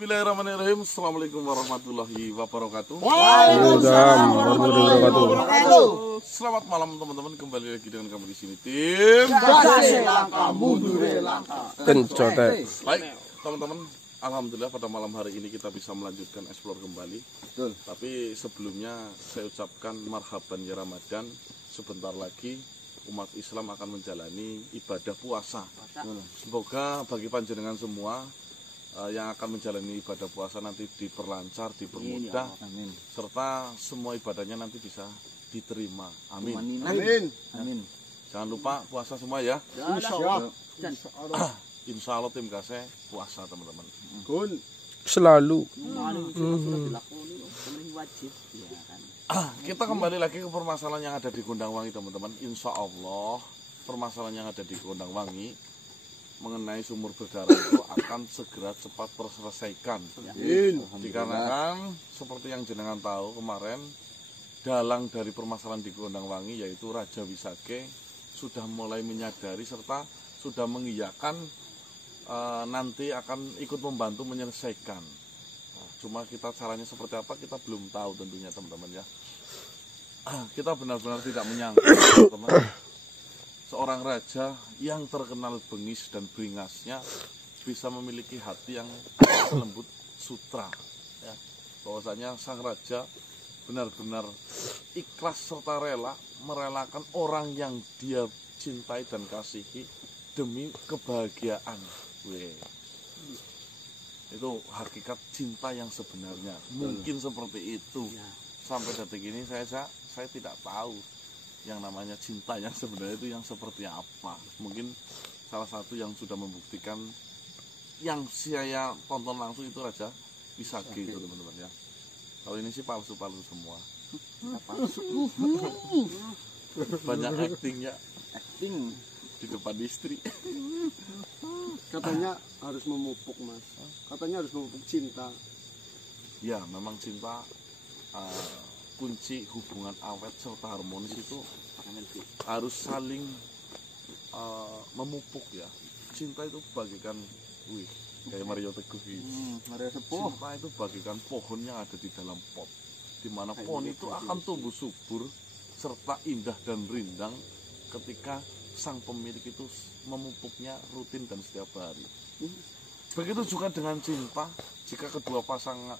Bismillahirrahmanirrahim. Assalamualaikum warahmatullahi wabarakatuh. Waalaikumsalam warahmatullahi wabarakatuh. Selamat malam teman-teman, kembali lagi dengan kami di sini tim Kencote. Baik teman-teman, alhamdulillah pada malam hari ini kita bisa melanjutkan explore kembali. Betul. Tapi sebelumnya saya ucapkan marhaban ya Ramadan. Sebentar lagi umat Islam akan menjalani ibadah puasa. Semoga bagi panjenengan semua yang akan menjalani ibadah puasa nanti diperlancar, dipermudah, Amin. serta semua ibadahnya nanti bisa diterima. Amin. Amin. Amin. Jangan lupa puasa semua ya. Insyaallah. Insya Allah tim kasih puasa teman-teman. Kun. Selalu. Kita kembali lagi ke permasalahan yang ada di Gondang Wangi teman-teman. Insya Allah permasalahan yang ada di Gondang Wangi mengenai sumur berdarah itu akan segera cepat terselesaikan. Dikarenakan seperti yang jenengan tahu kemarin, dalang dari permasalahan di Gondang Wangi yaitu Raja Wisage sudah mulai menyadari serta sudah mengiyakan nanti akan ikut membantu menyelesaikan. Cuma kita caranya seperti apa kita belum tahu tentunya teman-teman ya. Kita benar-benar tidak menyangka teman-teman, seorang raja yang terkenal bengis dan beringasnya bisa memiliki hati yang lembut sutra ya. Bahwasanya sang raja benar-benar ikhlas serta rela merelakan orang yang dia cintai dan kasihi demi kebahagiaan. Itu hakikat cinta yang sebenarnya. Mungkin seperti itu. Sampai detik ini saya tidak tahu yang namanya cinta yang sebenarnya itu yang seperti apa. Mungkin salah satu yang sudah membuktikan yang saya tonton langsung itu Raja Wisage itu teman-teman ya. Kalau ini sih palsu-palsu semua. Banyak actingnya, acting di depan istri. Katanya harus memupuk, Mas. Katanya harus memupuk cinta. Ya, memang cinta kunci hubungan awet serta harmonis itu harus saling memupuk ya. Cinta itu bagikan, kayak Mario Teguh Mario Sepuh. Cinta itu bagikan pohon yang ada di dalam pot, di mana pohon itu akan tumbuh subur serta indah dan rindang ketika sang pemilik itu memupuknya rutin dan setiap hari. Begitu juga dengan cinta, jika kedua pasangan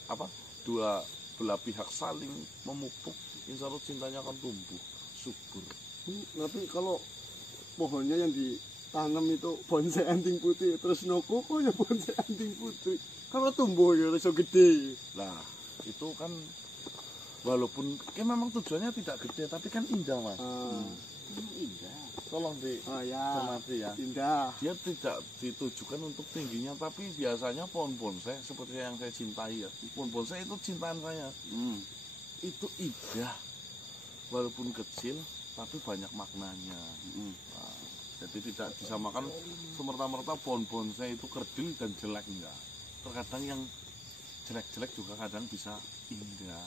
dua belah pihak saling memupuk, insya Allah cintanya akan tumbuh subur. Tapi kalau pohonnya yang ditanam itu bonsai anting putih, terus nokokonya bonsai anting putih, kalau tumbuh ya iso gede. Nah itu kan walaupun memang tujuannya tidak gede tapi kan indah Mas. Indah. Tolong dicermati ya. Indah. Dia tidak ditujukan untuk tingginya, tapi biasanya pohon bonsai seperti yang saya cintai ya. Pohon bonsai itu cintaan saya. Itu indah, walaupun kecil, tapi banyak maknanya. Nah, jadi tidak disamakan semerta-merta pohon bonsai itu kerdil dan jelek enggak. Terkadang yang jelek-jelek juga kadang bisa indah.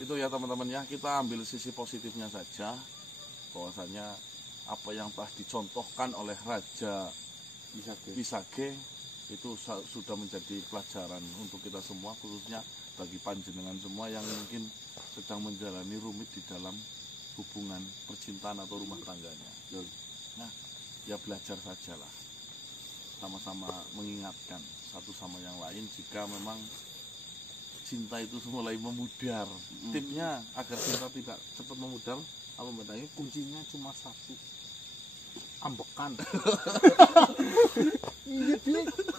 Itu ya teman-teman ya, kita ambil sisi positifnya saja, bahwasanya apa yang telah dicontohkan oleh Raja Wisage itu sudah menjadi pelajaran untuk kita semua, khususnya bagi panjenengan semua yang mungkin sedang menjalani rumit di dalam hubungan percintaan atau rumah tangganya. Nah ya belajar sajalah, sama-sama mengingatkan satu sama yang lain jika memang cinta itu mulai memudar. Tipnya agar cinta tidak cepat memudar, apa bedanya? Kuncinya cuma satu, ambekan.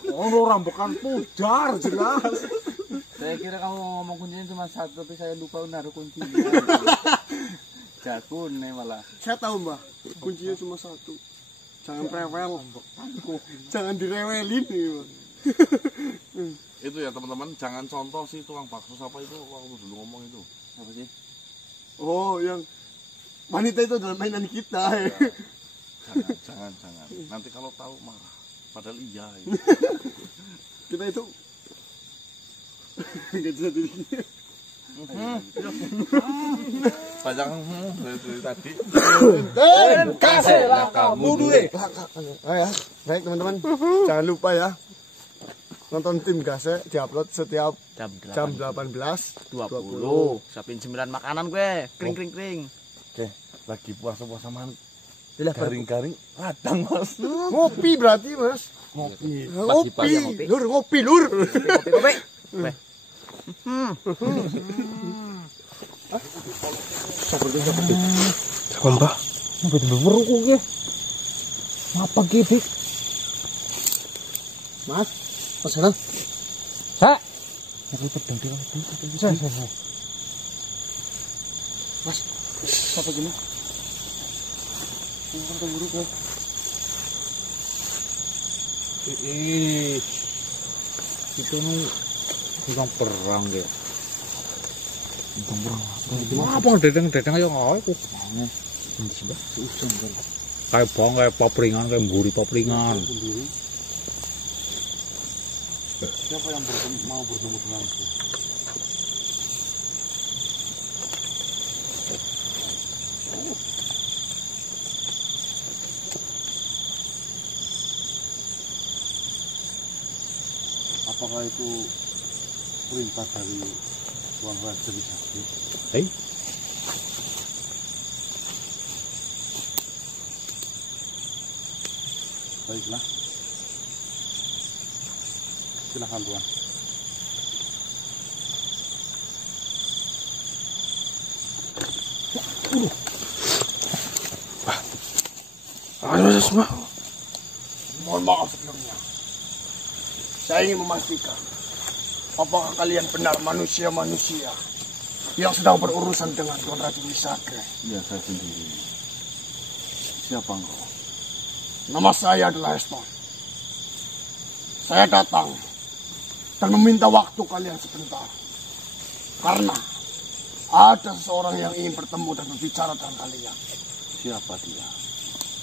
Rambekan pudar jelas. Saya kira kamu ngomong kuncinya cuma satu, tapi saya lupa naruh kuncinya. Jakun nih malah. Saya tahu Mbah, kuncinya cuma satu. Jangan rewel. Jangan direwelin nih. Itu ya teman-teman, jangan contoh sih tukang bakso apa itu waktu dulu ngomong itu. Apa sih? Oh, yang wanita itu adalah mainan kita. Ya, jangan. Nanti kalau tahu marah. Padahal iya. Kita itu nggak jadi. Banyak dari tadi. Kasih lah kamu dulu. Ya, baik teman-teman. Jangan lupa ya. Nonton tim Gase diupload setiap jam 18.20. Siapin 9 makanan gue. Kring. Oke, lagi puasa-puasa man. Garing-garing radang, Mas. Ngopi berarti, Mas. Ngopi. Ngopi, lur. Kopi. Siapa mbak? Bener-bener gue. Apa gitu? Mas, pesanan. Sa. Aku pedang di lagi. Mas, apa gini? Ini kan buruk ya. Itu nih bukan perang ya. Bukan perang. Apa dedeng ayo aku. Kayak bang, kayak papringan, kayak mburi papringan. Siapa yang mau bertemu denganku? Apakah itu perintah dari Tuan Raja Wisakti? Baiklah. Silakan Tuan. Ayo semua. Mohon maaf sebelumnya. Saya ingin memastikan apakah kalian benar manusia-manusia yang sedang berurusan dengan Tuan Raja Wisakti? Ya, saya sendiri. Siapa engkau? Nama saya adalah Heston. Saya datang dan meminta waktu kalian sebentar. Karena ada seseorang yang ingin bertemu dan berbicara dengan kalian. Siapa dia?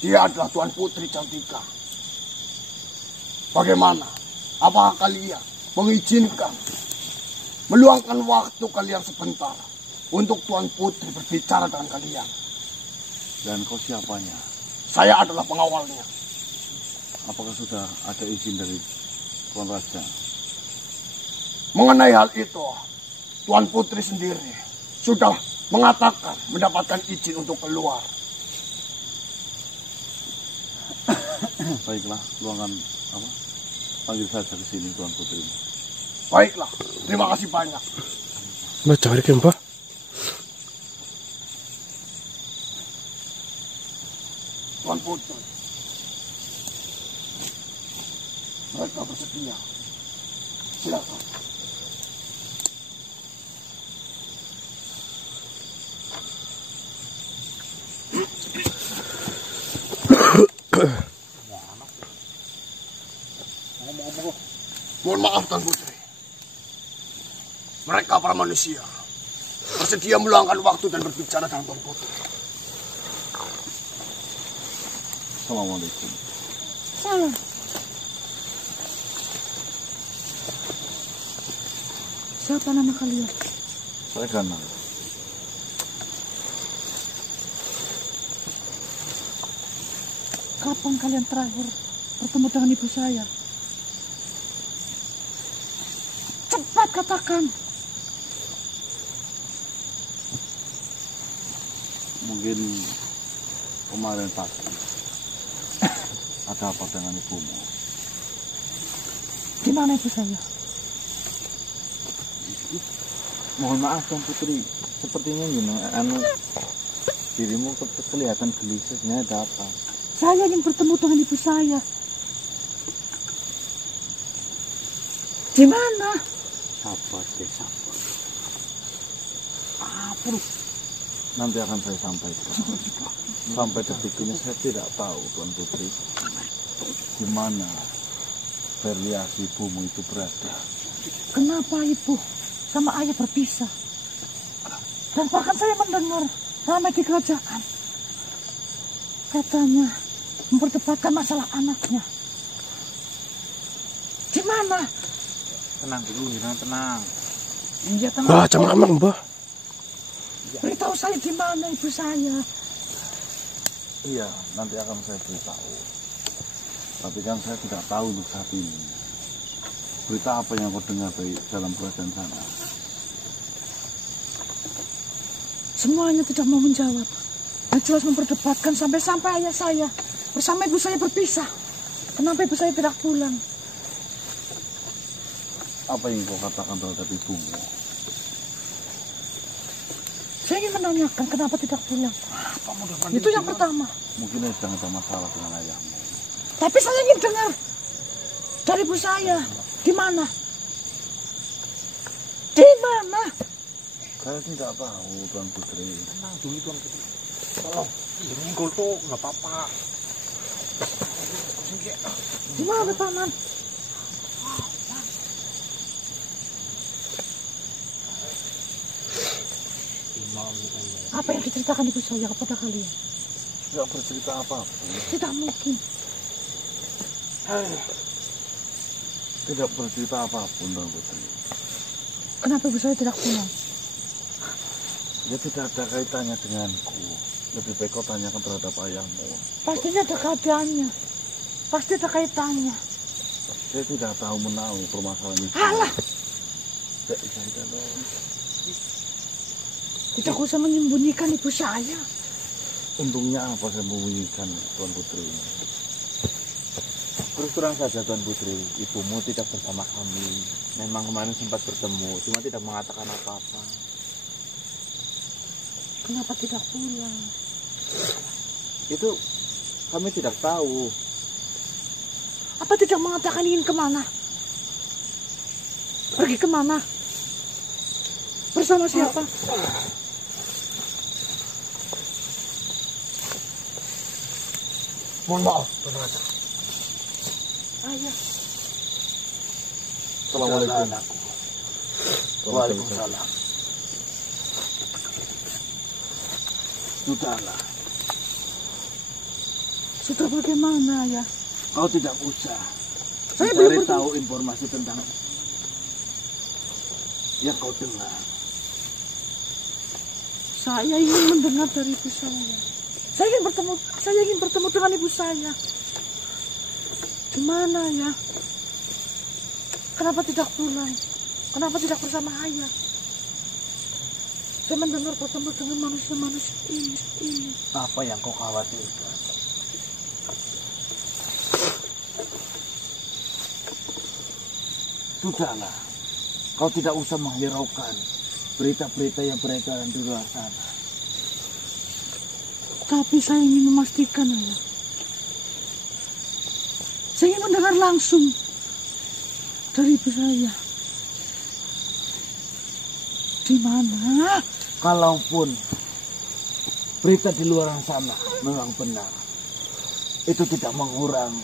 Dia adalah Tuan Putri Cantika. Bagaimana? Apakah kalian mengizinkan meluangkan waktu kalian sebentar untuk Tuan Putri berbicara dengan kalian? Dan kau siapanya? Saya adalah pengawalnya. Apakah sudah ada izin dari Tuan Raja? Mengenai hal itu, Tuan Putri sendiri sudah mengatakan mendapatkan izin untuk keluar. Baiklah, luangan apa? Panggil saja ke sini Tuan Putri. Baiklah, terima kasih banyak. Mbak cari ke mbak. Tuan Putri, mereka bersedia. Silakan. Mohon maaf Tuan Putri. Mereka para manusia bersedia meluangkan waktu dan berbicara dengan Tuan Putri. Assalamualaikum. Salam. Siapa nama kalian? Saya Ganang. Kapan kalian terakhir bertemu dengan ibu saya? Cepat katakan. Mungkin kemarin pagi. Ada apa dengan ibumu? Di mana ibu saya? Mohon maaf Tuan Putri, sepertinya dirimu kelihatan gelisah. Sebenarnya ada apa? Saya ingin bertemu dengan ibu saya. Di mana? Sabar, sabar. Apa? Nanti akan saya sampaikan. Sampai detik ini saya tidak tahu Tuan Putri di mana Berliasi ibumu itu berada. Kenapa ibu sama ayah berpisah? Dan bahkan saya mendengar ramai di kerajaan. Katanya memperdebatkan masalah anaknya. Di mana? Tenang dulu, tenang. Iya tenang. Wah, jam kamar mbak. Beritahu saya di mana ibu saya. Iya, nanti akan saya beritahu. Tapi kan saya tidak tahu untuk saat ini. Berita apa yang kau dengar dari dalam kerajaan sana? Semuanya tidak mau menjawab. Yang jelas memperdebatkan sampai-sampai ayah saya bersama ibu saya berpisah. Kenapa ibu saya tidak pulang? Apa yang kau katakan terhadap ibumu? Saya ingin menanyakan kenapa tidak pulang. Itu yang pertama. Mungkin dia sedang ada masalah dengan ayahmu. Tapi saya ingin dengar dari ibu saya. Di mana? Di mana? Saya tidak tahu, Tuan Putri. Tenang dulu Tuan Putri. Tolong, Ringgol tuh nggak apa-apa. Di mana paman? Apa yang diceritakan ibu saya kepada kalian? Tidak bercerita apa-apa. Tidak mungkin. Tidak bercerita apapun, Tuan Putri. Kenapa ibu saya tidak pulang? Ya tidak ada kaitannya denganku. Lebih baik kau tanyakan terhadap ayahmu. Pastinya ada keadaannya. Pasti ada kaitannya. Saya tidak tahu menahu permasalahan itu. Alah, tidak usah menyembunyikan ibu saya. Untungnya apa saya membunyikan, Tuan Putri? Terus terang saja Tuan Putri, ibumu tidak bersama kami. Memang kemarin sempat bertemu, cuma tidak mengatakan apa-apa. Kenapa tidak pulang? Itu kami tidak tahu. Apa tidak mengatakan ingin kemana? Pergi kemana? Bersama siapa? Mohon maaf, Tuan Raja. Ayah. Assalamualaikum. Waalaikumsalam. Sudahlah, Sudah bagaimana ya? kau tidak usah Saya mencari belum tahu informasi tentang yang kau dengar. Saya ingin mendengar dari ibu saya. Saya ingin bertemu dengan ibu saya. Di mana ya? Kenapa tidak pulang? Kenapa tidak bersama ayah? Saya mendengar bertemu dengan manusia-manusia ini. Apa yang kau khawatirkan? Sudahlah, kau tidak usah menghiraukan berita-berita yang beredar di luar sana. Tapi saya ingin memastikan ayah. Saya ingin mendengar langsung dari ibu saya. Di mana? Kalaupun berita di luar sana memang benar, itu tidak mengurangi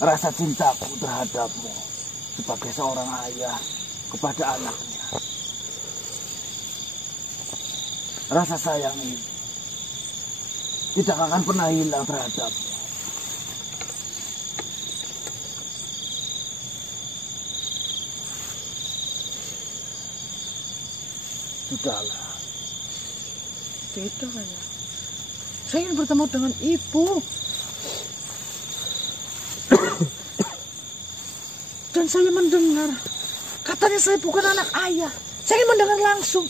rasa cintaku terhadapmu sebagai seorang ayah kepada anaknya. Rasa sayang ini tidak akan pernah hilang terhadapmu. Sudahlah. Tidak ayah. Saya ingin bertemu dengan ibu. Dan saya mendengar, katanya saya bukan anak ayah. Saya ingin mendengar langsung.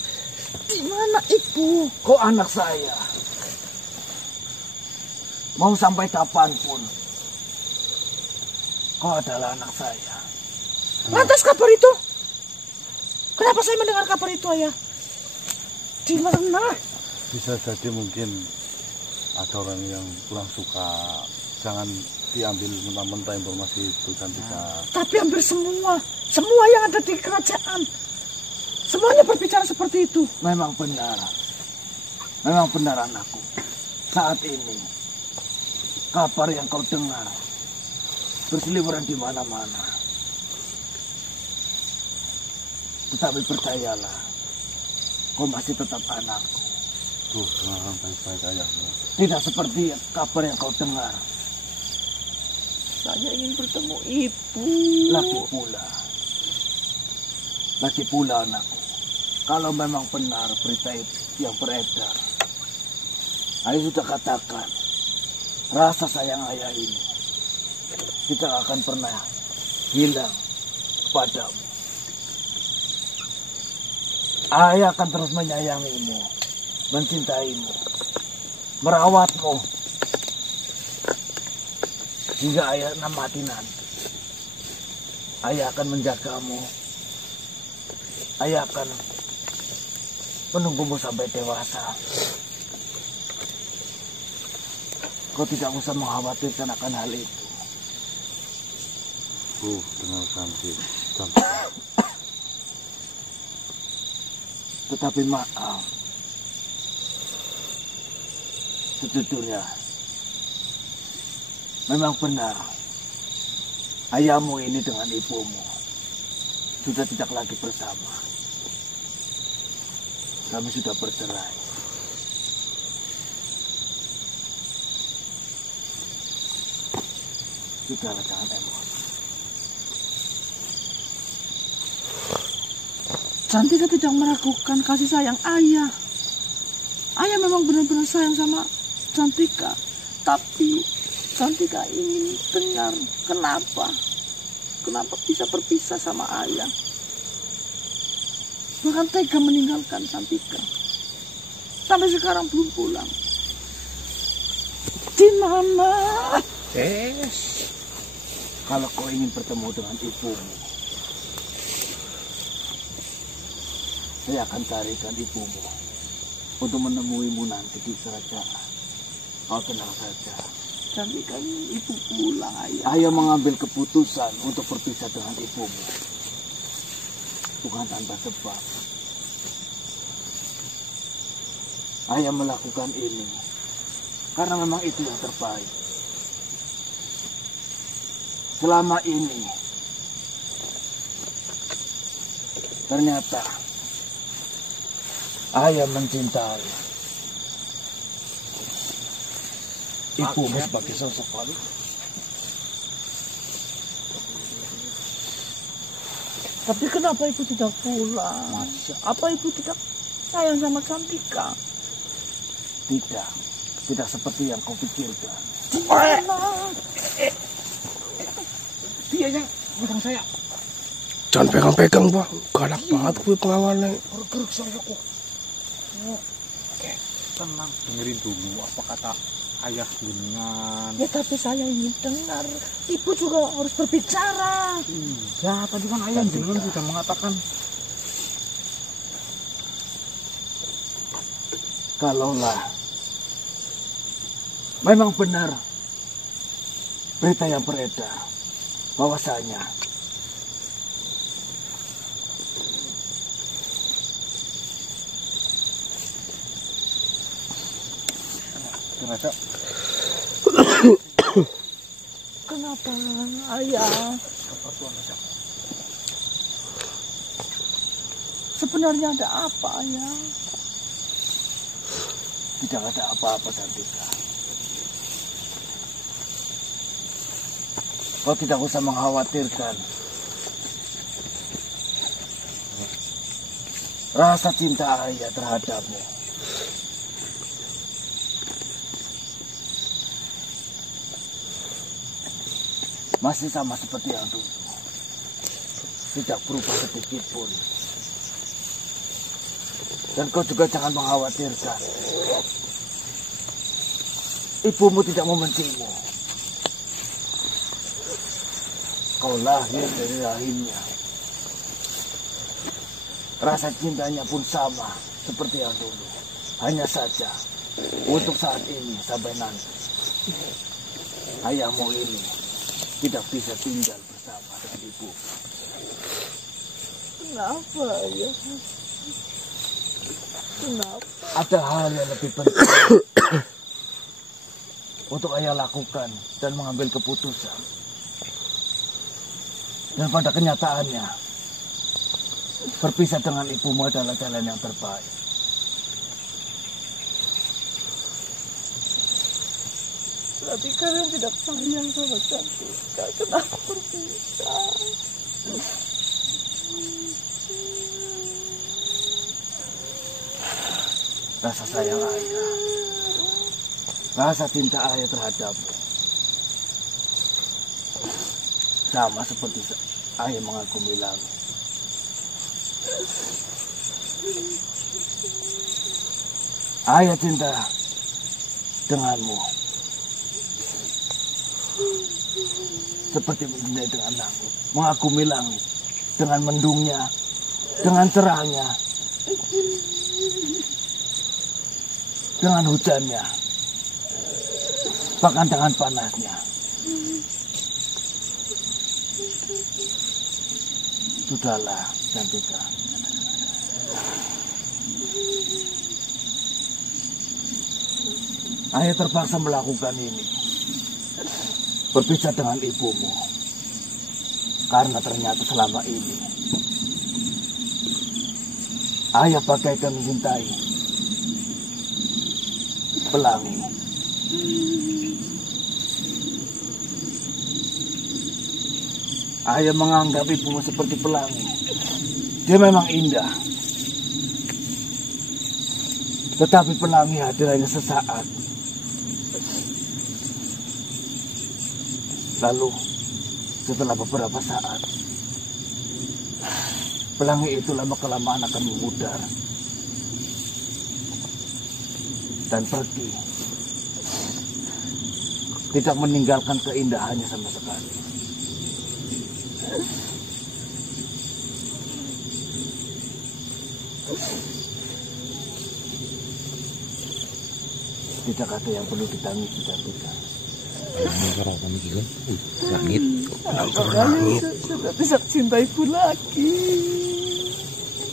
Di mana ibu? Kau anak saya. Mau sampai kapanpun, kau adalah anak saya. Lantas kabar itu? Kenapa saya mendengar kabar itu ayah? Di mana? Bisa jadi mungkin ada orang yang kurang suka. Jangan diambil mentah-mentah informasi itu, Cantika. Tapi hampir semua yang ada di kerajaan, semuanya berbicara seperti itu. Memang benar anakku. Saat ini, kabar yang kau dengar berseliweran di mana-mana. Tetapi percayalah, kau masih tetap anakku. Tuh, dengarkan baik-baik ayahmu. Tidak seperti kabar yang kau dengar. Saya ingin bertemu ibu. Lagi pula anakku. Kalau memang benar berita yang beredar, ayah sudah katakan, rasa sayang ayah ini tidak akan pernah hilang kepadamu. Ayah akan terus menyayangimu, mencintaimu, merawatmu, hingga ayah mati nanti. Ayah akan menjagamu. Ayah akan menunggumu sampai dewasa. Kau tidak usah mengkhawatirkan akan hal itu. Dengarkan sih. Tetapi maaf, sejujurnya memang benar ayahmu ini dengan ibumu sudah tidak lagi bersama. Kami sudah bercerai. Sudahlah, jangan emosi. Cantika tidak meragukan kasih sayang ayah. Ayah memang benar-benar sayang sama Cantika. Tapi Cantika ingin dengar kenapa bisa berpisah sama ayah. Bahkan tega meninggalkan Cantika. Sampai sekarang belum pulang. Di mana? Kalau kau ingin bertemu dengan ibumu, saya akan carikan ibumu untuk menemuimu nanti di kerajaan. Kau tenang saja. Cantika ingin ibu pulang, ayah. Ayah mengambil keputusan untuk berpisah dengan ibumu. Bukan tanpa sebab. Ayah melakukan ini karena memang itu yang terbaik. Selama ini ternyata ayah mencintai ibumu sebagai sosok wali. Tapi kenapa ibu tidak pulang? Apa ibu tidak sayang sama Cantika? Tidak seperti yang kau pikirkan. Mana? Dia yang pegang saya. Jangan pegang-pegang, Pak. Galak banget gue pengawalnya. Geruk saya kok. Oke, tenang. Dengerin dulu apa kata ayah dengan. Ya tapi saya ingin dengar. Ibu juga harus berbicara. Ya tadi kan ayah dengan sudah mengatakan. Kalaulah memang benar berita yang beredar bahwasanya Kenapa ayah? Sebenarnya ada apa ayah? tidak ada apa-apa, Cantika. Kau tidak usah mengkhawatirkan. Rasa cinta ayah terhadapmu masih sama seperti yang dulu. Tidak berubah sedikit pun. Dan kau juga jangan mengkhawatirkan. Ibumu tidak membencimu. Kau lahir dari rahimnya. Rasa cintanya pun sama seperti yang dulu. Hanya saja untuk saat ini sampai nanti ayahmu ini tidak bisa tinggal bersama dengan ibu. Kenapa ayah? Kenapa? Ada hal yang lebih penting untuk ayah lakukan dan mengambil keputusan. Dan pada kenyataannya, berpisah dengan ibumu adalah jalan yang terbaik. Berarti kalian tidak sayang sama Cantika. Kenapa berpisah? rasa sayang ayah, rasa cinta ayah terhadapmu, sama seperti ayah mengagumi langit. Ayah cinta denganmu seperti mencintai dengan langit, mengagumi langit dengan mendungnya, dengan cerahnya, dengan hujannya, bahkan dengan panasnya. Sudahlah, Cantika. Ayah terpaksa melakukan ini, berpisah dengan ibumu, karena ternyata selama ini ayah bagaikan mencintai pelangi. Ayah menganggap ibumu seperti pelangi. Dia memang indah, tetapi pelangi hadir hanya sesaat. Lalu setelah beberapa saat, pelangi itu lama-kelamaan akan memudar dan pergi, tidak meninggalkan keindahannya sama sekali. Tidak ada yang perlu ditangisi, Cantika. Langit. Langit. Sudah bisa cinta ibu lagi.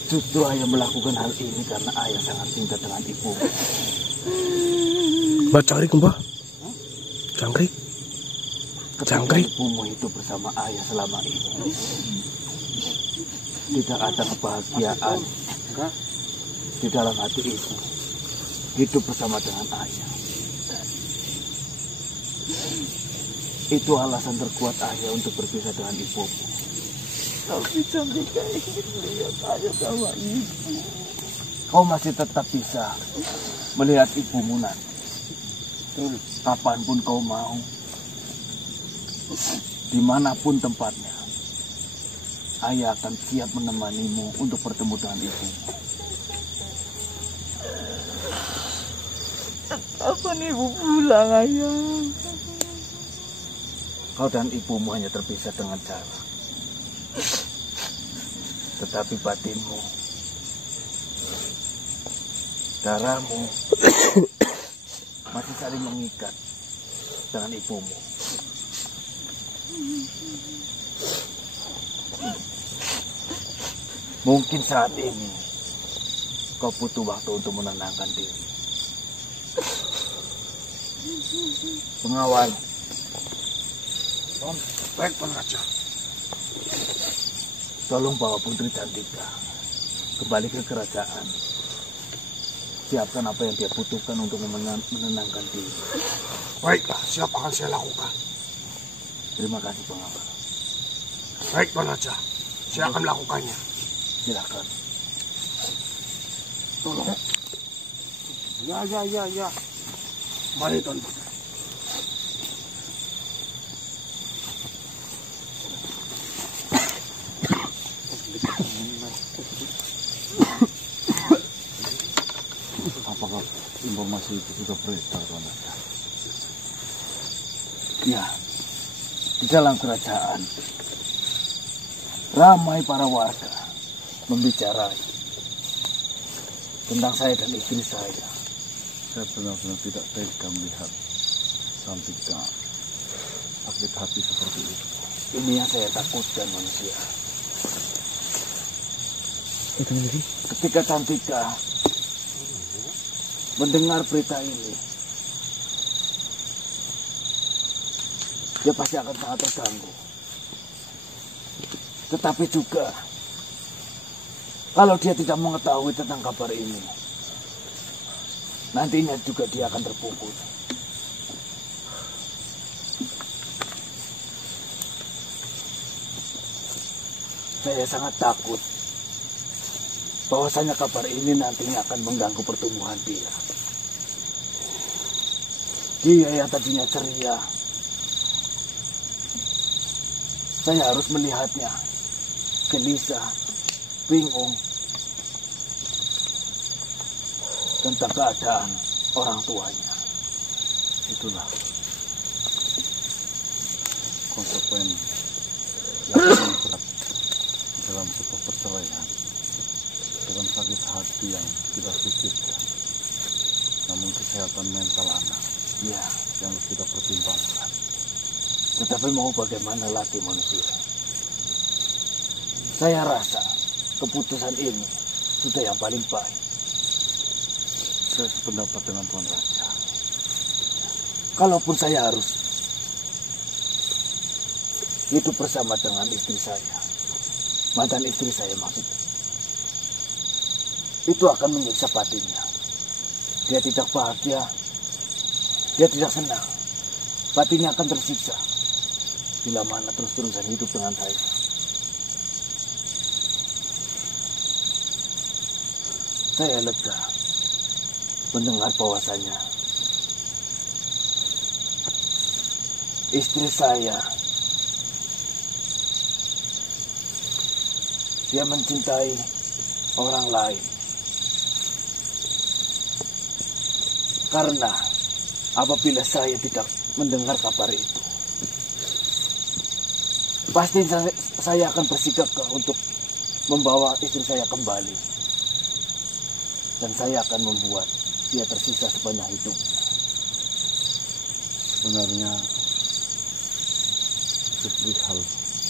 Justru ayah melakukan hal ini karena ayah sangat cinta dengan ibu. Mbak Cangkrik, Mbak. Cangkrik. Ketika ibumu hidup bersama ayah selama ini, tidak ada kebahagiaan di dalam hati ibu hidup bersama dengan ayah. Itu alasan terkuat ayah untuk berpisah dengan ibumu. Tapi Cantika ingin melihat ayah sama ibu. Kau masih tetap bisa melihat ibumu nanti. Kapanpun kau mau, dimanapun tempatnya, ayah akan siap menemanimu untuk bertemu dengan ibumu. Kapan ibu pulang, ayah? Kau dan ibumu hanya terpisah dengan jarak. Tetapi batinmu, darahmu masih saling mengikat dengan ibumu. Mungkin saat ini kau butuh waktu untuk menenangkan diri. Pengawal, Baik, Tuan Raja. tolong bawa Putri Cantika kembali ke kerajaan. Siapkan apa yang dia butuhkan untuk menenangkan diri. Baiklah, siap akan saya lakukan. Terima kasih, pengawal. Baik, Tuan Raja. Saya akan melakukannya. Silakan. Tolong. Ya. Mari, Tuan Putri. Apakah informasi itu sudah beredar, Tuan Raja? Ya, di dalam kerajaan ramai para warga membicarakan tentang saya dan istri saya. Saya benar-benar tidak tega melihat Cantika sakit hati seperti itu. Ini yang saya takutkan, manusia. Ketika Cantika mendengar berita ini, dia pasti akan sangat terganggu. Tetapi juga, kalau dia tidak mengetahui tentang kabar ini, nantinya juga dia akan terpukul. Saya sangat takut bahwasanya kabar ini nantinya akan mengganggu pertumbuhan dia. Dia yang tadinya ceria, saya harus melihatnya gelisah, bingung tentang keadaan orang tuanya. Itulah konsekuensi yang paling berat dalam sebuah perceraian, dengan sakit hati yang kita pikirkan, namun kesehatan mental anak Ya, yang harus kita pertimbangkan. tetapi mau bagaimana lagi manusia? Saya rasa keputusan ini sudah yang paling baik. Saya sependapat dengan Tuan Raja. Kalaupun saya harus hidup bersama dengan istri saya, mantan istri saya maksudnya, itu akan menyiksa batinnya. Dia tidak bahagia, dia tidak senang, batinnya akan tersiksa bila mana terus-terusan hidup dengan saya. Saya lega mendengar bahwasanya istri saya, dia mencintai orang lain. Karena apabila saya tidak mendengar kabar itu, pasti saya akan bersikap untuk membawa istri saya kembali. Dan saya akan membuat dia tersisa sepanjang hidupnya. Sebenarnya perihal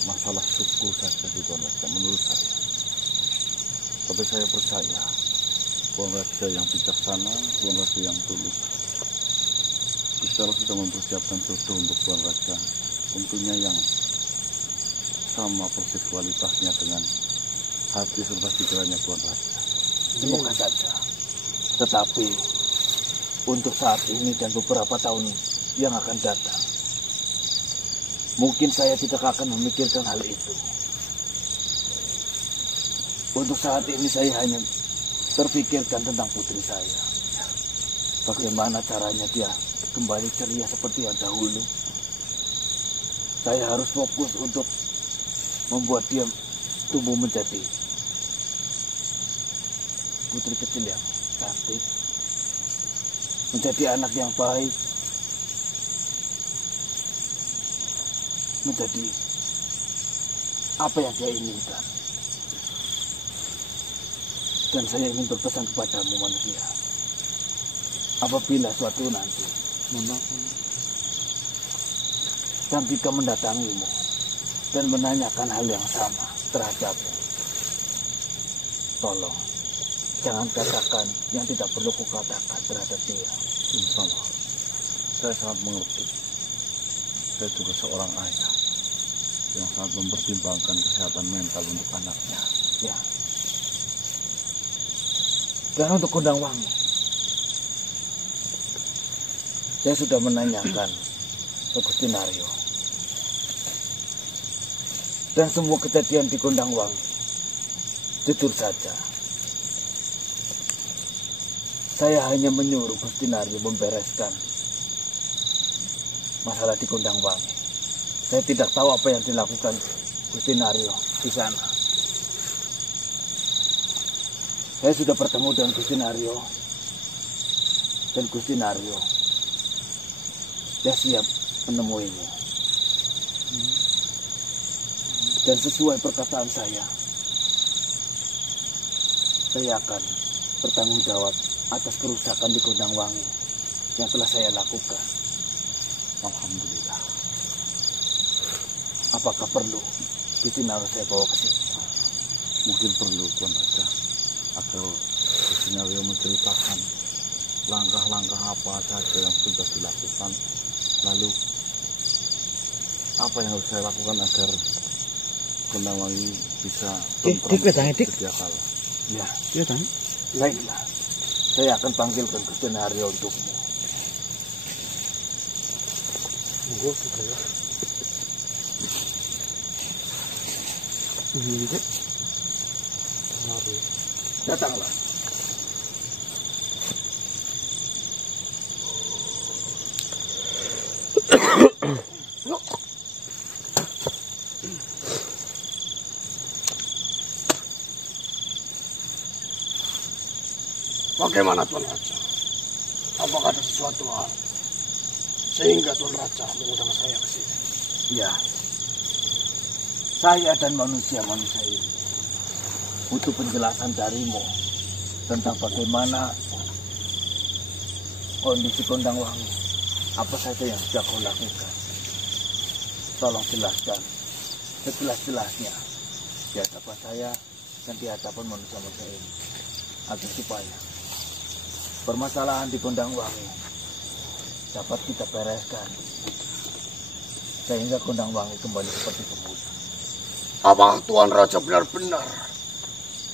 masalah suku saja di Tuan Raja menurut saya. Tapi saya percaya Tuan Raja yang bijaksana, Tuan Raja yang tulus. Gusti Allah sudah mempersiapkan jodoh untuk Tuan Raja, tentunya yang sama persis kualitasnya dengan hati serta pikirannya Tuan Raja. Semoga saja. Tetapi untuk saat ini dan beberapa tahun yang akan datang, mungkin saya tidak akan memikirkan hal itu. Untuk saat ini saya hanya terpikirkan tentang putri saya. Bagaimana caranya dia kembali ceria seperti yang dahulu. Saya harus fokus untuk membuat dia tumbuh menjadi putri kecil yang cantik, menjadi anak yang baik, menjadi apa yang dia inginkan. Dan saya ingin berpesan kepadamu manusia, apabila suatu nanti Cantika mendatangimu dan menanyakan hal yang sama terhadapmu, tolong jangan katakan yang tidak perlu kukatakan terhadap dia. Insya Allah, saya sangat mengerti. Saya juga seorang ayah yang sangat mempertimbangkan kesehatan mental untuk anaknya. Ya. Dan untuk Kondang Wangi, saya sudah menanyakan ke Gusti Naryo. Dan semua kejadian di Kondang Wangi, jujur saja, saya hanya menyuruh Gusti Naryo membereskan masalah di Kondang Wangi. Saya tidak tahu apa yang dilakukan Gusti Naryo di sana. Saya sudah bertemu dengan Gusti Naryo, dan Gusti Naryo dia siap menemuimu. Dan sesuai perkataan saya akan bertanggung jawab atas kerusakan di Kondang Wangi yang telah saya lakukan. Alhamdulillah. Apakah perlu Gusti Naryo saya bawa ke sini? Mungkin perlu Tuan Raja, agar Gusti Naryo menceritakan langkah-langkah apa saja yang sudah dilakukan, lalu apa yang harus saya lakukan agar Kondang Wangi bisa tentram sedia kala. Ya, baiklah. Saya akan panggilkan Gusti Naryo untukmu. Datanglah. Bagaimana Tuan Raja? Apakah ada sesuatu hal sehingga Tuan Raja mengundang saya ke sini? Ya, saya dan manusia-manusia ini butuh penjelasan darimu tentang bagaimana kondisi Gondangwangi. Apa saja yang sudah kau lakukan? Tolong jelaskan sejelas-jelasnya di hadapan saya dan di hadapan manusia-manusia ini, agar supaya permasalahan di Gondangwangi dapat kita bereskan sehingga Gondangwangi kembali seperti semula. Apakah Tuan Raja benar-benar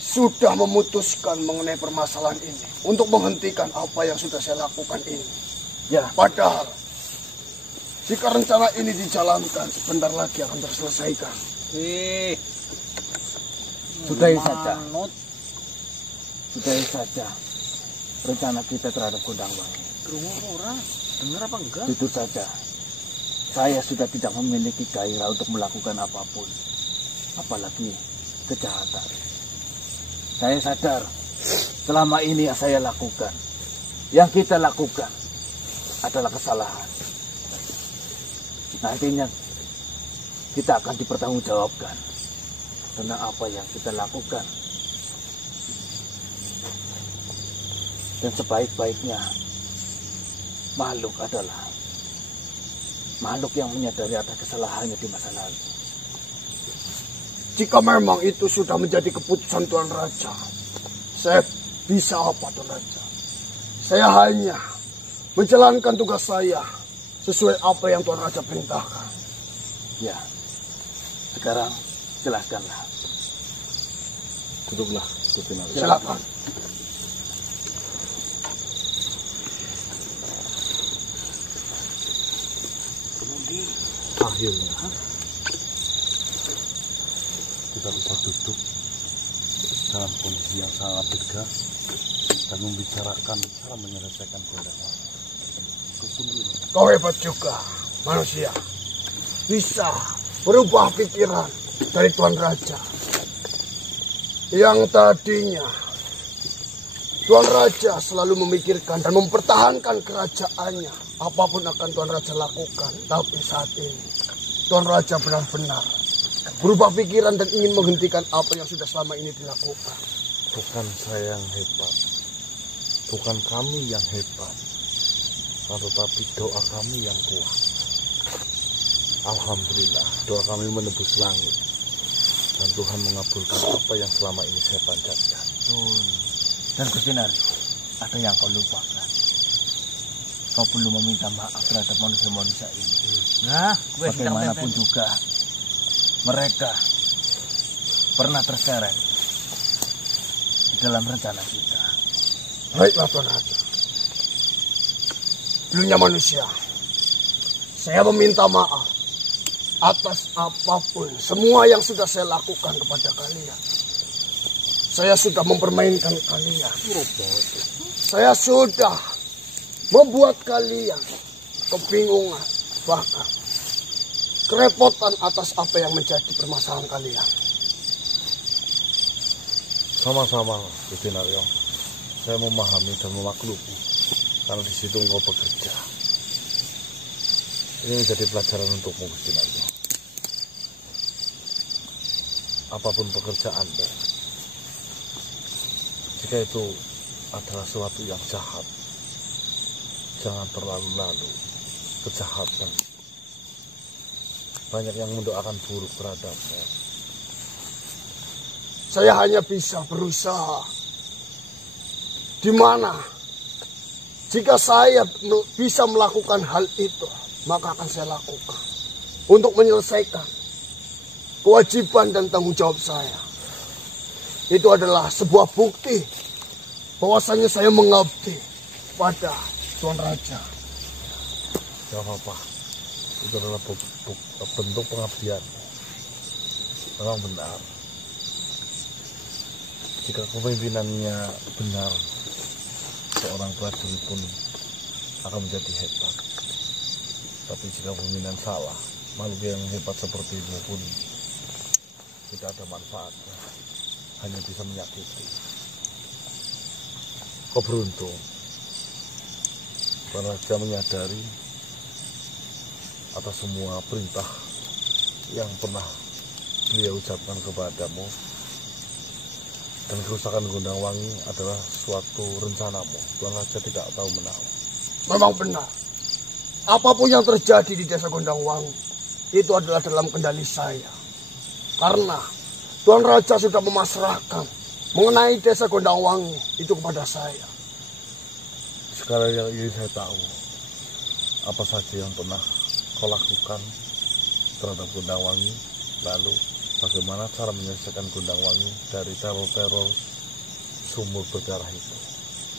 sudah memutuskan mengenai permasalahan ini untuk menghentikan apa yang sudah saya lakukan ini? Ya, Padahal jika rencana ini dijalankan sebentar lagi akan terselesaikan. sudahi saja. Sudahi saja rencana kita terhadap Gondangwangi. Dengar apa enggak? Itu saja. Saya sudah tidak memiliki gairah untuk melakukan apapun, apalagi kejahatan. Saya sadar selama ini yang saya lakukan, yang kita lakukan adalah kesalahan. Nantinya kita akan dipertanggungjawabkan tentang apa yang kita lakukan. Dan sebaik-baiknya makhluk adalah makhluk yang menyadari atas kesalahannya di masa lalu. Jika memang itu sudah menjadi keputusan Tuan Raja, saya bisa apa Tuan Raja? Saya hanya menjalankan tugas saya sesuai apa yang Tuan Raja perintahkan. Ya, sekarang jelaskanlah. Duduklah, Gusti. Silakan. Akhirnya kita bisa duduk dalam kondisi yang sangat tegas dan membicarakan cara menyelesaikan Gondangwangi. Kau hebat juga, manusia. Bisa berubah pikiran dari Tuan Raja. Yang tadinya Tuan Raja selalu memikirkan dan mempertahankan kerajaannya. Apapun akan Tuan Raja lakukan. Tapi saat ini Tuan Raja benar-benar berubah pikiran dan ingin menghentikan apa yang sudah selama ini dilakukan. Bukan saya yang hebat, bukan kami yang hebat, tetapi doa kami yang kuat. Alhamdulillah, doa kami menembus langit dan Tuhan mengabulkan apa yang selama ini saya panjatkan. Dan Gusti Naryo, ada yang kau lupakan. Kau perlu meminta maaf terhadap manusia-manusia ini. Nah, bagaimanapun juga mereka pernah terseret di dalam rencana kita. Baiklah Tuan Raja. Dulunya manusia, saya meminta maaf atas apapun semua yang sudah saya lakukan kepada kalian. Saya sudah mempermainkan kalian. Saya sudah membuat kalian kebingungan, bahkan kerepotan atas apa yang menjadi permasalahan kalian. Sama-sama, Gusti Naryo. Saya memahami dan memaklumi karena di situ engkau bekerja. Ini menjadi pelajaran untukmu, Gusti Naryo. Apapun pekerjaanmu, jika itu adalah sesuatu yang jahat, jangan terlalu-lalu kejahatan. Banyak yang mendoakan buruk terhadapmu. Saya hanya bisa berusaha. Di mana jika saya bisa melakukan hal itu, maka akan saya lakukan untuk menyelesaikan kewajiban dan tanggung jawab saya. Itu adalah sebuah bukti bahwasanya saya mengabdi pada Tuan Raja. Gak apa-apa. Itu adalah bentuk pengabdian. Memang benar. Jika kepemimpinannya benar, seorang prajurit pun akan menjadi hebat. Tapi jika pemimpinan salah, makhluk yang hebat sepertimu pun tidak ada manfaatnya, hanya bisa menyakiti. Kau beruntung, karena raja menyadari atas semua perintah yang pernah dia ucapkan kepadamu, dan kerusakan Gondangwangi adalah suatu rencanamu. Tuan Raja tidak tahu menahu. Memang benar. Apapun yang terjadi di desa Gondangwangi, itu adalah dalam kendali saya. Karena Tuan Raja sudah memasrahkan mengenai desa Gondangwangi itu kepada saya. Sekarang yang ingin saya tahu, apa saja yang pernah kau lakukan terhadap Gondangwangi, lalu bagaimana cara menyelesaikan Gondangwangi dari teror-teror sumur berdarah itu?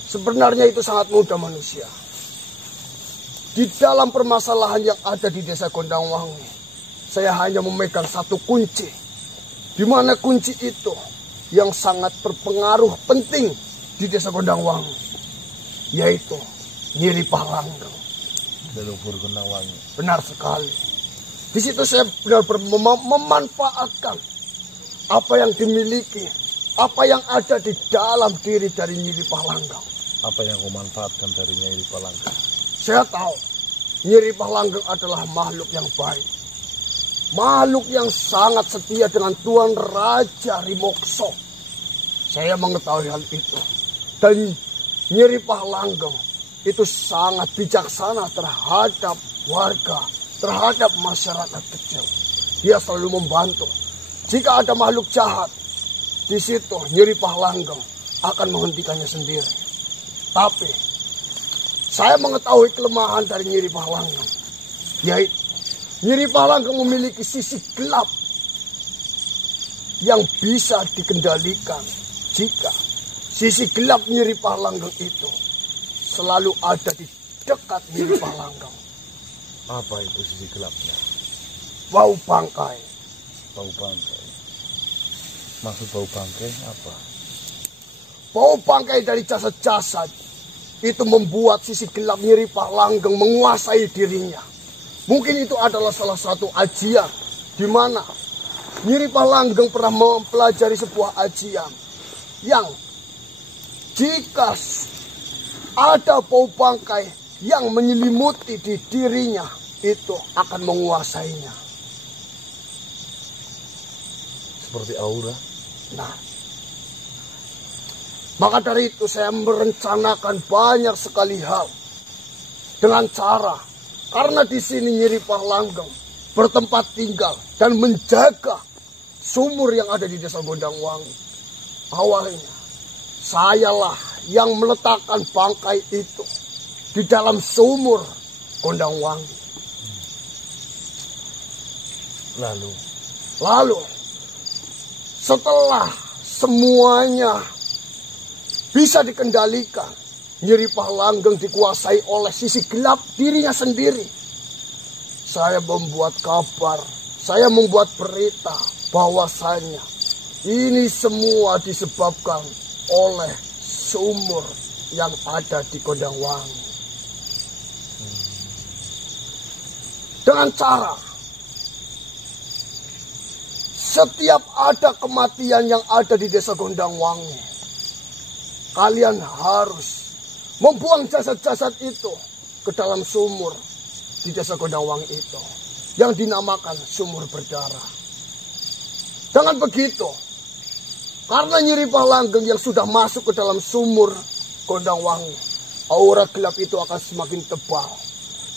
Sebenarnya itu sangat mudah manusia. Di dalam permasalahan yang ada di desa Gondangwangi, saya hanya memegang satu kunci. Di mana kunci itu yang sangat berpengaruh penting di desa Gondangwangi, yaitu Nyiri Palanggeng. Leluhur Gondangwangi. Benar sekali. Di situ saya benar-benar memanfaatkan apa yang dimiliki, apa yang ada di dalam diri dari Nyiri Palanggeng. Apa yang kau manfaatkan dari Nyiri Palanggeng? Saya tahu Nyiri Palanggeng adalah makhluk yang baik, makhluk yang sangat setia dengan Tuan Raja Rimokso. Saya mengetahui hal itu, dan Nyiri Palanggeng itu sangat bijaksana terhadap warga, terhadap masyarakat kecil. Dia selalu membantu. Jika ada makhluk jahat, di situ Nyiri Palanggeng akan menghentikannya sendiri. Tapi saya mengetahui kelemahan dari Nyiri Palanggeng, yaitu Nyiri Palanggeng memiliki sisi gelap yang bisa dikendalikan jika sisi gelap Nyiri Palanggeng itu selalu ada di dekat Nyiri Palanggeng. Apa itu sisi gelapnya? Bau bangkai. Bau bangkai. Maksud bau bangkai apa? Bau bangkai dari jasad-jasad itu membuat sisi gelap Nyiri Palanggeng menguasai dirinya. Mungkin itu adalah salah satu ajian di mana Nyiri Palanggeng pernah mempelajari sebuah ajian yang jika ada bau bangkai yang menyelimuti di dirinya, itu akan menguasainya. Seperti aura. Nah, maka dari itu saya merencanakan banyak sekali hal dengan cara, karena di sini Nyiri Palanggeng bertempat tinggal dan menjaga sumur yang ada di desa Gondangwangi. Awalnya sayalah yang meletakkan bangkai itu di dalam sumur Gondangwangi. Lalu setelah semuanya bisa dikendalikan, Nyiri Palanggeng dikuasai oleh sisi gelap dirinya sendiri. Saya membuat kabar, saya membuat berita bahwasanya ini semua disebabkan oleh sumur yang ada di Gondangwangi. Dengan cara setiap ada kematian yang ada di desa Gondangwangi, kalian harus membuang jasad-jasad itu ke dalam sumur di desa Gondangwangi itu, yang dinamakan sumur berdarah. Dengan begitu, karena Nyiri Palanggeng yang sudah masuk ke dalam sumur Gondangwangi, aura gelap itu akan semakin tebal.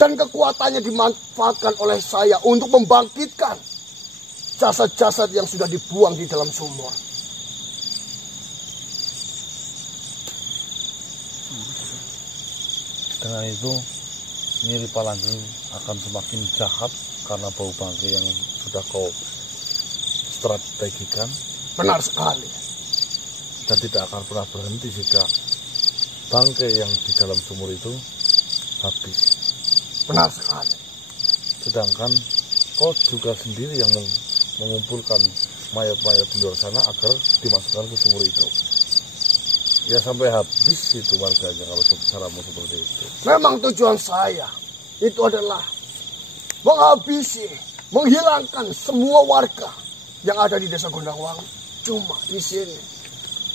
Dan kekuatannya dimanfaatkan oleh saya untuk membangkitkan jasad-jasad yang sudah dibuang di dalam sumur. Dengan itu Nyiri Palanggeng akan semakin jahat karena bau bangkai yang sudah kau strategikan. Benar sekali. Dan tidak akan pernah berhenti jika bangkai yang di dalam sumur itu habis. Benar sekali. Sedangkan kau juga sendiri yang mengumpulkan mayat-mayat di luar sana agar dimasukkan ke sumur itu. Ya sampai habis itu warganya kalau caramu seperti itu. Memang tujuan saya itu adalah menghabisi, menghilangkan semua warga yang ada di desa Gondangwangi. Cuma di sini,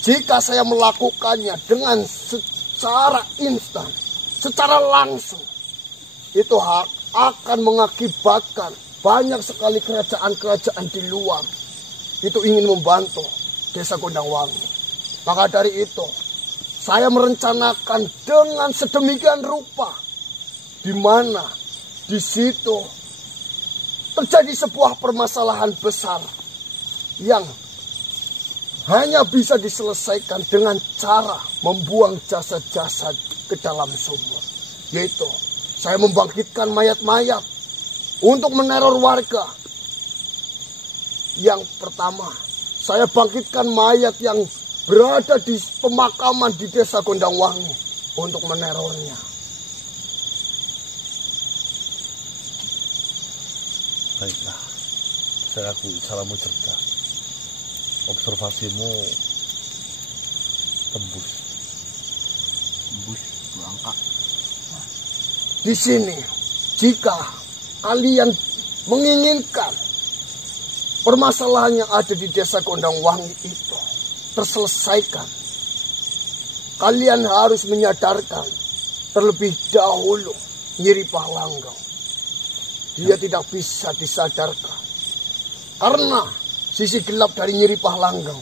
jika saya melakukannya dengan secara instan, secara langsung, itu akan mengakibatkan banyak sekali kerajaan-kerajaan di luar itu ingin membantu desa Gondangwangi. Maka dari itu, saya merencanakan dengan sedemikian rupa, di mana di situ terjadi sebuah permasalahan besar yang hanya bisa diselesaikan dengan cara membuang jasad-jasad ke dalam sumur. Yaitu, saya membangkitkan mayat-mayat untuk meneror warga. Yang pertama, saya bangkitkan mayat yang berada di pemakaman di desa Gondangwangi untuk menerornya. Baiklah, saya akui caramu cerdas. Observasimu tembus. Angka. Di sini, jika kalian menginginkan permasalahan yang ada di desa Gondangwangi itu terselesaikan, kalian harus menyadarkan terlebih dahulu Nyiri Pahlanggau. Dia tidak bisa disadarkan karena sisi gelap dari Nyiri Pahlanggau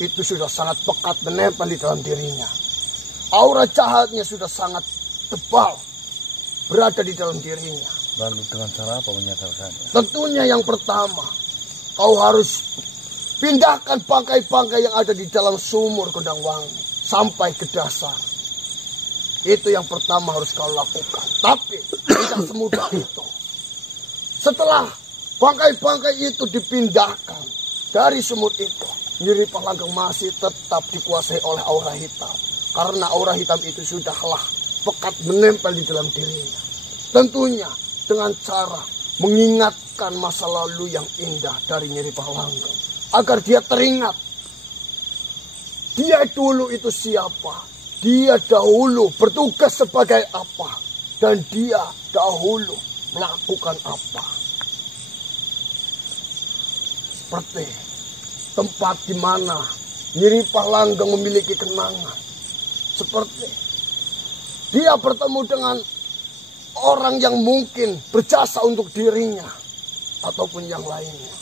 itu sudah sangat pekat menempel di dalam dirinya. Aura jahatnya sudah sangat tebal berada di dalam dirinya. Lalu dengan cara apa menyadarkannya? Tentunya yang pertama, kau harus pindahkan bangkai-bangkai yang ada di dalam sumur Gondangwangi sampai ke dasar. Itu yang pertama harus kau lakukan. Tapi tidak semudah itu. Setelah bangkai-bangkai itu dipindahkan dari sumur itu, Nyiri Pahlanggau masih tetap dikuasai oleh aura hitam. Karena aura hitam itu sudahlah pekat menempel di dalam dirinya. Tentunya dengan cara mengingatkan masa lalu yang indah dari Nyiri Pahlanggau. Agar dia teringat. Dia dulu itu siapa? Dia dahulu bertugas sebagai apa? Dan dia dahulu melakukan apa? Seperti tempat di mana Nyiri Pahlanggau memiliki kenangan. Seperti dia bertemu dengan orang yang mungkin berjasa untuk dirinya ataupun yang lainnya.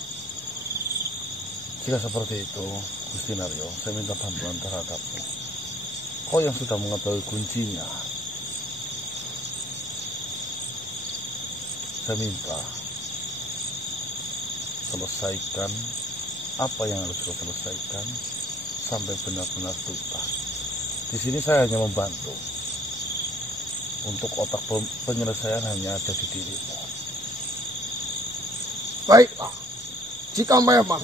Jika seperti itu, Gusti Naryo, saya minta bantuan terhadapmu. Kau yang sudah mengetahui kuncinya, saya minta selesaikan apa yang harus kau selesaikan sampai benar-benar tuntas. Di sini saya hanya membantu. Untuk otak penyelesaian hanya ada di dirimu. Baiklah, jika memang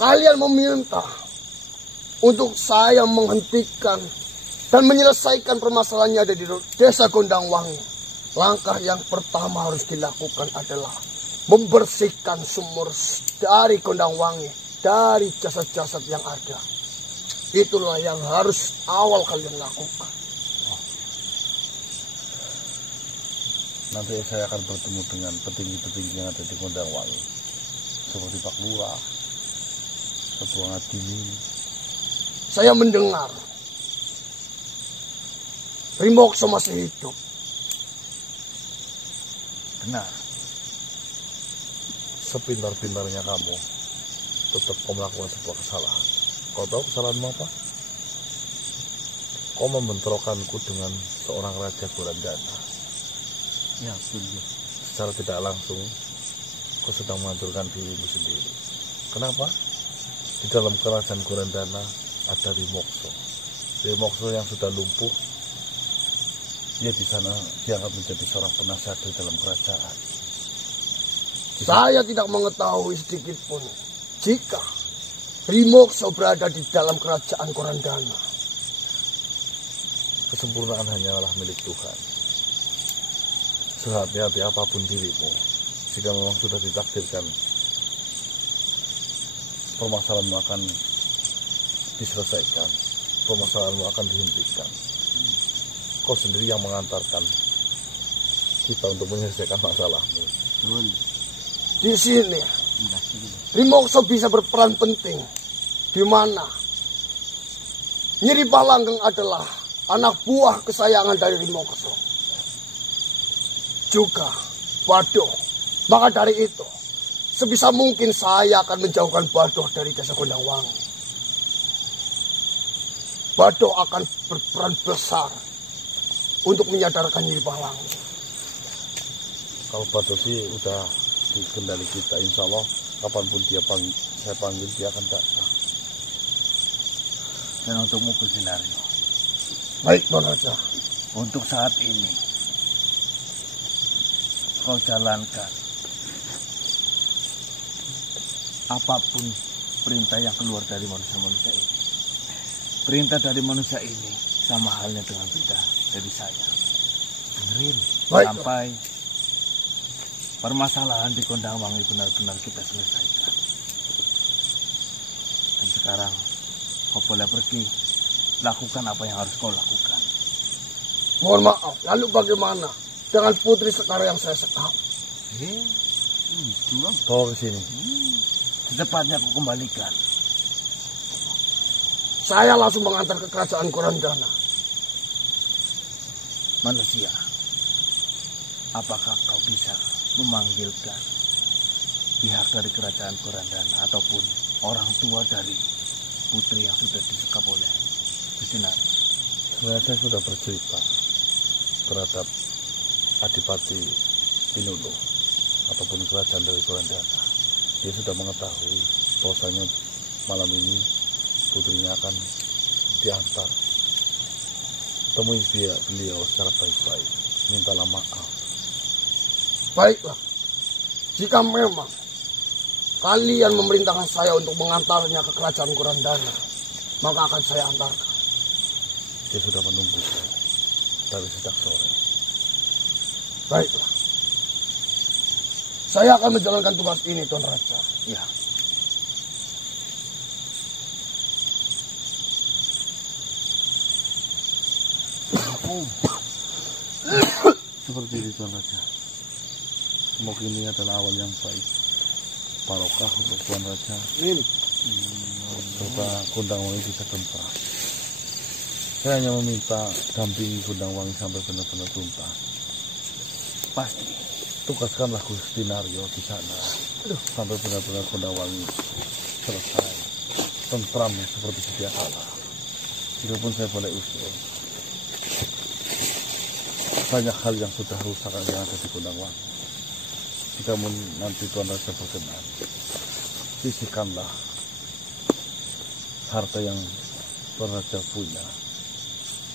kalian meminta untuk saya menghentikan dan menyelesaikan permasalahannya ada di desa Gondangwangi, langkah yang pertama harus dilakukan adalah membersihkan sumur dari Gondangwangi, dari jasad-jasad yang ada. Itulah yang harus awal kalian lakukan. Nanti saya akan bertemu dengan petinggi-petinggi yang ada di Gondangwangi, seperti Pak Lurah, Ketua Ngadini. Saya mendengar Primokso masih hidup. Benar. Sepintar-pintarnya kamu, tetap kau melakukan sebuah kesalahan. Kau tahu kesalahanmu apa? Kau membentrokanku dengan seorang raja Gorandana. Ya, setuju. Secara tidak langsung, kau sedang menghancurkan dirimu sendiri. Kenapa? Di dalam kerajaan Gorandana ada Rimokso. Rimokso yang sudah lumpuh, dia di sana dianggap menjadi seorang penasihat di dalam kerajaan. Saya tidak mengetahui sedikit pun jika Rimokso berada di dalam kerajaan Gorandana. Kesempurnaan hanyalah milik Tuhan. Sehati-hati apapun dirimu, jika memang sudah ditakdirkan permasalahanmu akan diselesaikan, permasalahanmu akan dihentikan. Kau sendiri yang mengantarkan kita untuk menyelesaikan masalahmu. Di sini Rimokso bisa berperan penting, di mana Nyiri Palanggeng adalah anak buah kesayangan dari Rimokso. Juga Badoh. Maka dari itu, sebisa mungkin saya akan menjauhkan Badoh dari desa Gondangwangi. Badoh akan berperan besar untuk menyadarkan Nyiri Palanggeng. Kalau Badoh sih udah di kendali kita, insya Allah kapanpun saya panggil dia akan datang. Dan untukmu Kusinario, Baik, Tuan Raja. untuk saat ini kau jalankan apapun perintah yang keluar dari manusia-manusia ini. Perintah dari manusia ini sama halnya dengan perintah dari saya. Dengerin Baik, sampai permasalahan di Gondangwangi benar-benar kita selesaikan. Dan sekarang kau boleh pergi, lakukan apa yang harus kau lakukan. Mohon maaf, lalu bagaimana dengan Putri Sekar yang saya sekap? Bawa ke sini. Secepatnya kau kembalikan. Saya langsung mengantar ke kerajaan Kurandana. Manusia, apakah kau bisa memanggilkan pihak dari kerajaan Kurandana ataupun orang tua dari putri yang sudah disekap oleh Gusinari? Sebenarnya saya sudah bercerita terhadap Adipati Pinulo ataupun kerajaan dari Kurandana. Dia sudah mengetahui bahwasanya malam ini putrinya akan diantar. Temui beliau secara baik-baik, mintalah maaf. Baiklah, jika memang kalian memerintahkan saya untuk mengantarnya ke kerajaan Kurandana, maka akan saya antarkan. Dia sudah menunggu dari sejak sore. Baiklah, saya akan menjalankan tugas ini, Tuan Raja. Ya. Seperti itu, Tuan Raja. Semoga ini adalah awal yang baik, barokah untuk Tuan Raja. Serta Gondangwangi bisa gempar. Saya hanya meminta dampingi Gondangwangi sampai benar-benar tuntas. Pasti. Tugaskanlah Gusinaryo di sana sampai benar-benar Gondangwangi selesai, tentram seperti sedia kala. Walaupun saya boleh usul, banyak hal yang sudah rusak yang ada di Gondangwangi. Jika nanti Tuan Raja berkenan, sisihkanlah harta yang Tuan Raja punya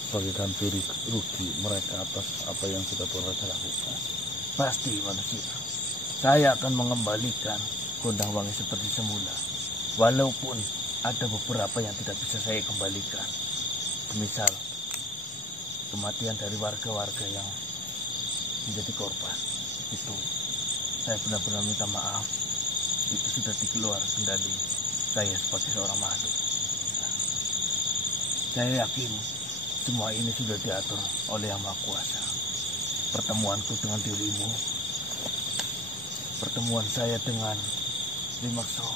sebagai ganti rugi mereka atas apa yang sudah Tuan Raja lakukan. Pasti manusia. Saya akan mengembalikan Gondangwangi seperti semula. Walaupun ada beberapa yang tidak bisa saya kembalikan. Misal kematian dari warga-warga yang menjadi korban. Itu saya benar-benar minta maaf. Itu sudah dikeluar kendali saya sebagai seorang makhluk. Saya yakin semua ini sudah diatur oleh Yang Maha Kuasa. Pertemuanku dengan dirimu, pertemuan saya dengan Rimokso,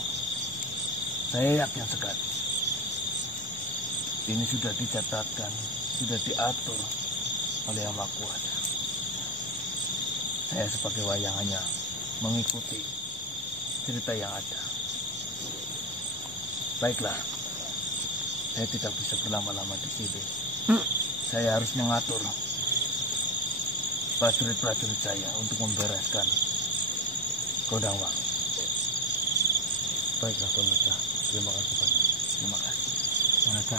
saya yakin sekali ini sudah dicatatkan, sudah diatur oleh Yang Maha Kuasa. Saya sebagai wayang hanya mengikuti cerita yang ada. Baiklah, saya tidak bisa berlama-lama di sini. Saya harus mengatur prajurit-prajurit saya untuk membereskan Gondangwangi. Baiklah Tuan Raja, terima kasih banyak. Terima kasih. Tuan Raja,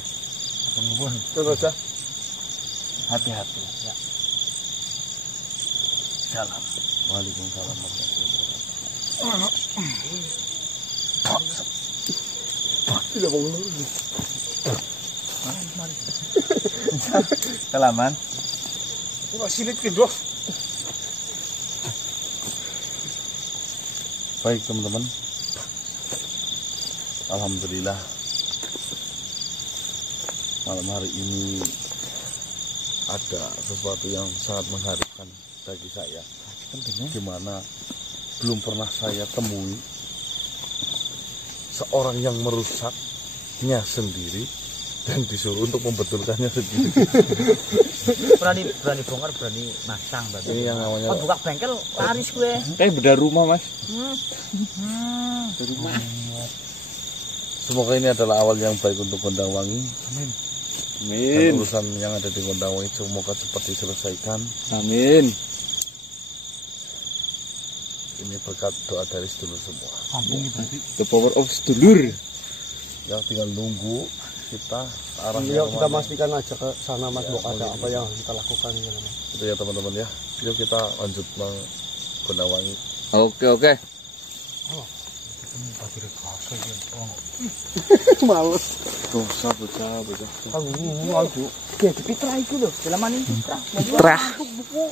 atur nuwun. Tuan Raja. Hati-hati. Ya. Salam. Waalaikumsalam warahmatullahi wabarakatuh. Tidak bangun. Salaman. Silit ke dua. Baik teman-teman, alhamdulillah malam hari ini ada sesuatu yang sangat mengharukan bagi saya, gimana belum pernah saya temui seorang yang merusaknya sendiri dan disuruh untuk membetulkannya sendiri. berani bongkar, berani masang. Ini yang namanya buka bengkel laris gue. Beda rumah mas. Dari rumah. semoga ini adalah awal yang baik untuk Gondang Wangi. Amin. Dan urusan yang ada di Gondang Wangi semoga cepat diselesaikan. Amin. Ini berkat doa dari sedulur semua. The power of sedulur. Yang tinggal nunggu kita arahnya. Yuk kita pastikan aja ke sana Mas, Bok, ada apa yang kita lakukan gitu, Mas. Itu ya teman-teman ya. Yuk kita lanjut Bang Gondang Wangi. Oke. Males. Dosa bocah. Kamu mau, Cuk. Dia dipitra itu loh, dalam ini. Trah. Buku.